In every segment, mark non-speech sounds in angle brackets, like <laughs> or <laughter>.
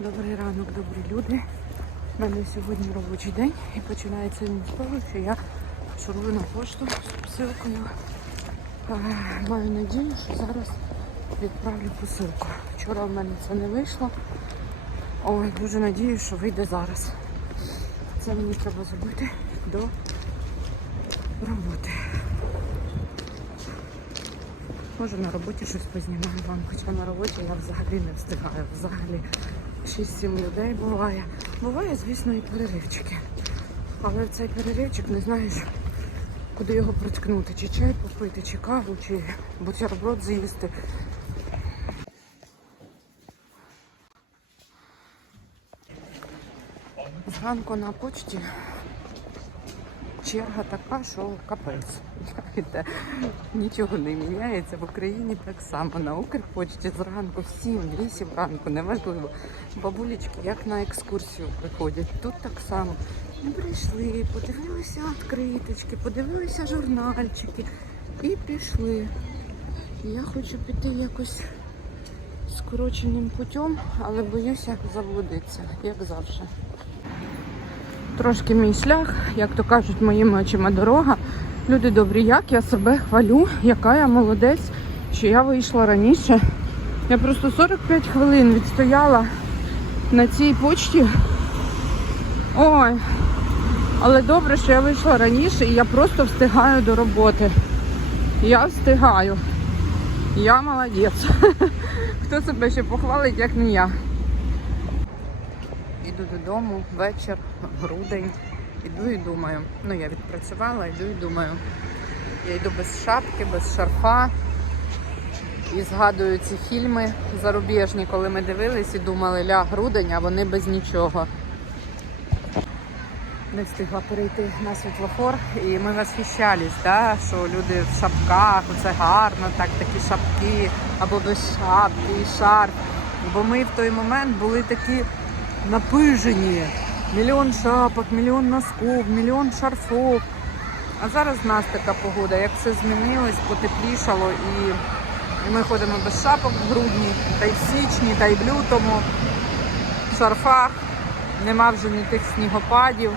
Добрий ранок, добрі люди. У мене сьогодні робочий день і починається він з того, що я шурую на пошту з посилкою. Е, Маю надію, що зараз відправлю посилку. Вчора в мене це не вийшло. Ой, дуже надію, що вийде зараз. Це мені треба зробити до роботи. Може на роботі щось познімаю вам, хоча на роботі я взагалі не встигаю. Взагалі 6-7 людей буває. Буває, звісно, і переривчики. Але цей переривчик не знаєш, куди його приткнути. Чи чай попити, чи каву, чи бутерброд з'їсти. Зранку на почті черга така, що капець. <laughs> Нічого не міняється. В Україні так само. На Укрпочті зранку в 7-8 ранку, неважливо. Бабулечки як на екскурсію приходять. Тут так само. Ми прийшли, подивилися відкриточки, подивилися журнальчики і пішли. Я хочу піти якось скороченим путем, але боюся заблудитися, як завжди. Трошки мій шлях, як то кажуть, моїми очима дорога. Люди добрі, як я себе хвалю, яка я молодець, що я вийшла раніше. Я просто 45 хвилин відстояла на цій почті. Ой, але добре, що я вийшла раніше і я просто встигаю до роботи. Я встигаю. Я молодець. <laughs> Хто себе ще похвалить, як не я. Іду додому, вечір, грудень. Іду і думаю. Ну, я відпрацювала, йду і думаю. Я йду без шапки, без шарфа. І згадую ці фільми зарубіжні, коли ми дивились і думали, ля грудень, а вони без нічого. Не встигла перейти на світлофор, і ми восхищались, да, що люди в шапках, це гарно, так такі шапки, або без шапки, і шарф. Бо ми в той момент були такі напижені. Мільйон шапок, мільйон носков, мільйон шарфов. А зараз в нас така погода, як все змінилось, потеплішало і, ми ходимо без шапок в грудні, та й в січні, та й в лютому, в шарфах, нема вже ні тих снігопадів.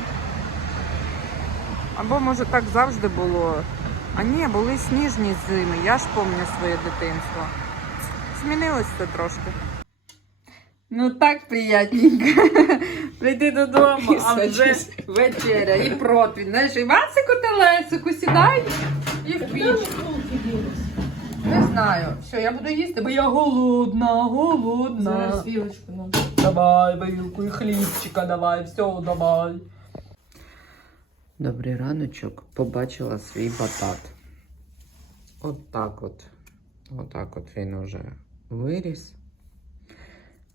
Або може так завжди було. А ні, були сніжні зими, я ж пам'ятаю своє дитинство. Змінилось це трошки. Ну так приятненько. <laughs> Прийти додому, а вже вечеря і противень. Знаєш, і Васику та Лесику сідай і в піч. Не знаю. Що, я буду їсти, бо я голодна, голодна. Зараз вілочку нам. Давай, вилку і хлібчика давай, все, давай. Добрий раночок. Побачила свій батат. От так от. От так от він уже виріс.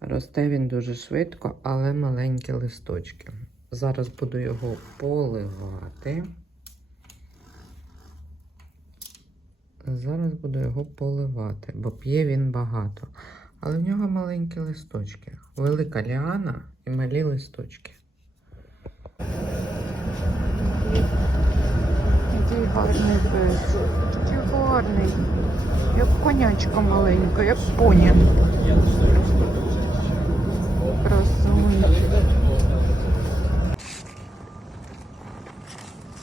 Росте він дуже швидко, але маленькі листочки. Зараз буду його поливати. Зараз буду його поливати, бо п'є він багато. Але в нього маленькі листочки. Велика ліана і малі листочки. Який гарний пес. Такий гарний. Як конячка маленька, як поні. Красунчик.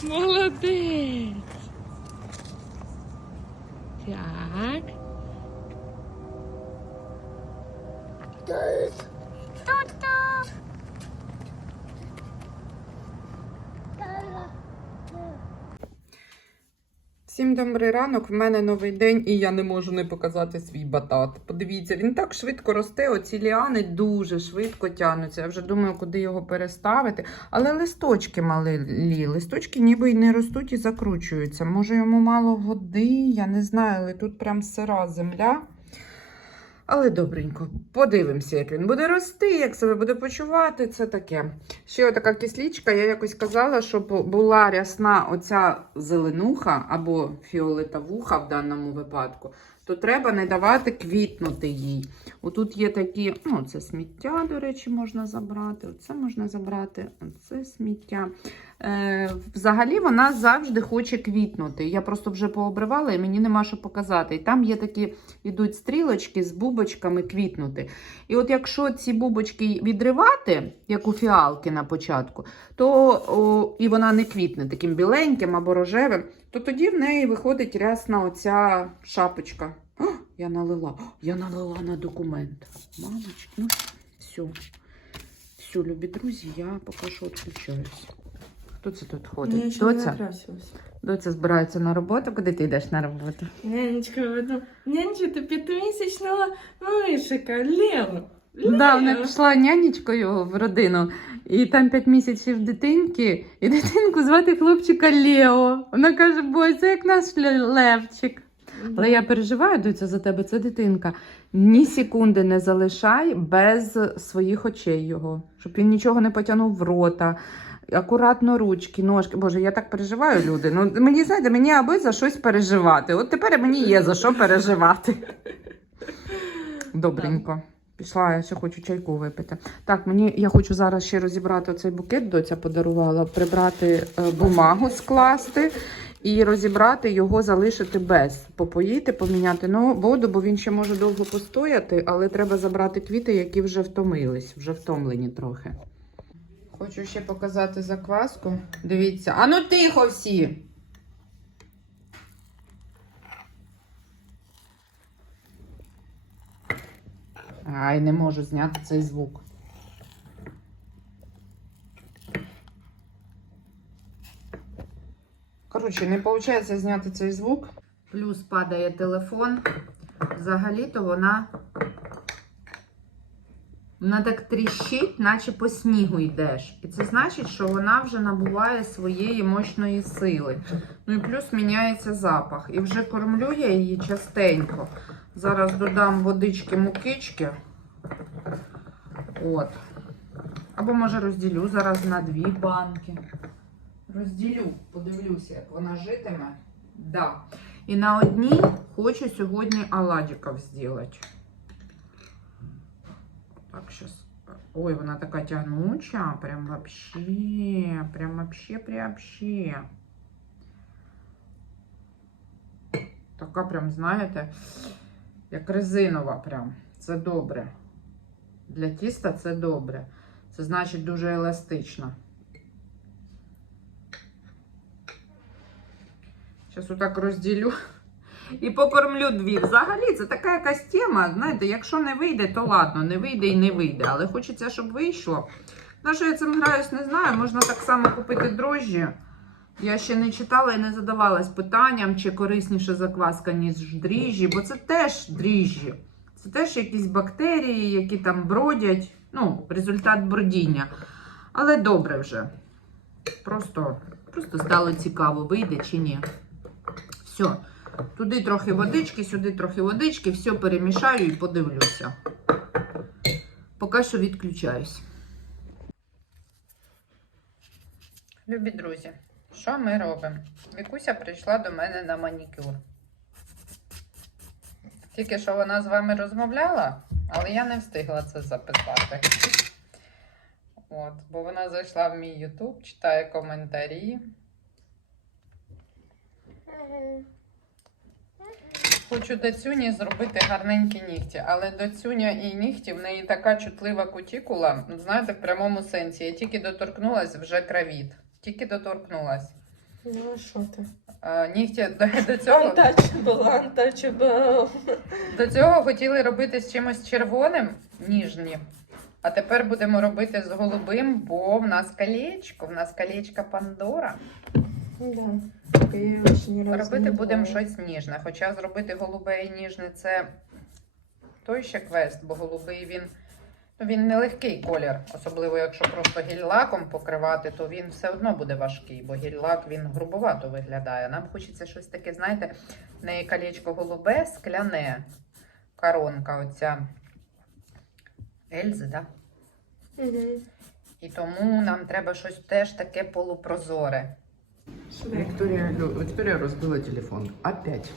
Молодець. Так. Всім добрий ранок. В мене новий день, і я не можу не показати свій батат. Подивіться, він так швидко росте. Оці ліани дуже швидко тягнуться. Я вже думаю, куди його переставити. Але листочки малі, листочки ніби й не ростуть і закручуються. Може, йому мало води, я не знаю, але тут прям сира земля. Але добренько, подивимося, як він буде рости, як себе буде почувати. Це таке. Ще така кислічка, я якось казала, щоб була рясна оця зеленуха або фіолетовуха в даному випадку, то треба не давати квітнути їй. Отут є такі, ну, це сміття, до речі, можна забрати. Оце можна забрати, оце сміття. Е, взагалі вона завжди хоче квітнути. Я просто вже пообривала і мені нема що показати. І там є такі ідуть стрілочки з бубочками квітнути. І от якщо ці бубочки відривати, як у фіалки на початку, то о, і вона не квітне таким біленьким або рожевим, то тоді в неї виходить рясна оця шапочка. О, я налила, О, я налила на документ. Мамочки, ну все. Все, любі друзі, я поки що відключаюсь. Хто це тут Я ходить? еще не Доця? накрасилась. Доця збирається на роботу. Куди ти йдеш на роботу? Нянечка, ну, нянечка, ты пятимесячного мышика, Лео. Да, вона Лео. пішла нянечкою в родину, і там 5 місяців дитинки, і дитинку звати хлопчика Лео. Вона каже, бой, це як наш Левчик. Але я переживаю доця за тебе, це дитинка. Ні секунди не залишай без своїх очей його, щоб він нічого не потягнув в рота. Акуратно ручки, ножки. Боже, я так переживаю, люди. Ну мені знаєте, мені аби за щось переживати. От тепер мені є за що переживати. <laughs> Добренько. Пішла, я ще хочу чайку випити. Так, мені я хочу зараз ще розібрати цей букет, доця подарувала, прибрати е, бумагу, скласти і розібрати його, залишити без. Попоїти, поміняти ну, воду, бо він ще може довго постояти, але треба забрати квіти, які вже втомились, вже втомлені трохи. Хочу ще показати закваску. Дивіться. А ну тихо всі! Ай, не можу зняти цей звук. Коротше, не виходить зняти цей звук. Плюс падає телефон. Взагалі-то вона. Вона так тріщить, наче по снігу йдеш. І це значить, що вона вже набуває своєї мощної сили. Ну і плюс міняється запах. І вже кормлю я її частенько. Зараз додам водички мукички. От. Або може розділю зараз на дві банки. Розділю, подивлюся, як вона житиме. Да. І на одній хочу сьогодні оладиків зробити. Так, сейчас. Ой, вона така тягнуча. Прям вообще. Прям вообще, прям вообще. Така прям, знаєте, Як резинова прям. Це добре. Для тіста це добре. Це значить дуже еластично. Зараз отак розділю і покормлю дві. Взагалі, це така якась тема. Знаєте, якщо не вийде, то ладно, не вийде і не вийде. Але хочеться, щоб вийшло. На що я цим граюсь, не знаю. Можна так само купити дрожжі. Я ще не читала і не задавалась питанням, чи корисніше закваска, ніж дріжджі, бо це теж дріжджі. Це теж якісь бактерії, які там бродять. Ну, результат бродіння. Але добре вже. Просто, просто стало цікаво, вийде чи ні. Все. Туди трохи водички, сюди трохи водички, все перемішаю і подивлюся. Поки що відключаюсь. Любі друзі, що ми робимо? Вікуся прийшла до мене на манікюр. Тільки що вона з вами розмовляла, але я не встигла це записати. От, бо вона зайшла в мій YouTube, читає коментарі. Хочу доцюні зробити гарненькі нігті, але доцюня і нігті в неї така чутлива кутікула, знаєте, в прямому сенсі. Я тільки доторкнулась, вже кравіт. Тільки доторкнулась. Ну, а что ты? А, нігті до, до <laughs> цього. Untouchable, untouchable. До цього хотіли робити з чимось червоним, ніжні. А тепер будемо робити з голубим, бо в нас колечко, в нас колечко Пандора. Да. Я Робити будемо щось ніжне. Хоча зробити голубе і ніжне це той ще квест, бо голубий він, він не легкий колір. Особливо, якщо просто гель-лаком покривати, то він все одно буде важкий, бо гель-лак він грубовато виглядає. Нам хочеться щось таке, знаєте, в неї колечко голубе, скляне, коронка оця Ельзи. Да? Мгм. І тому нам треба щось теж таке полупрозоре. Сюда. Виктория, Виктория разбила телефон. Опять.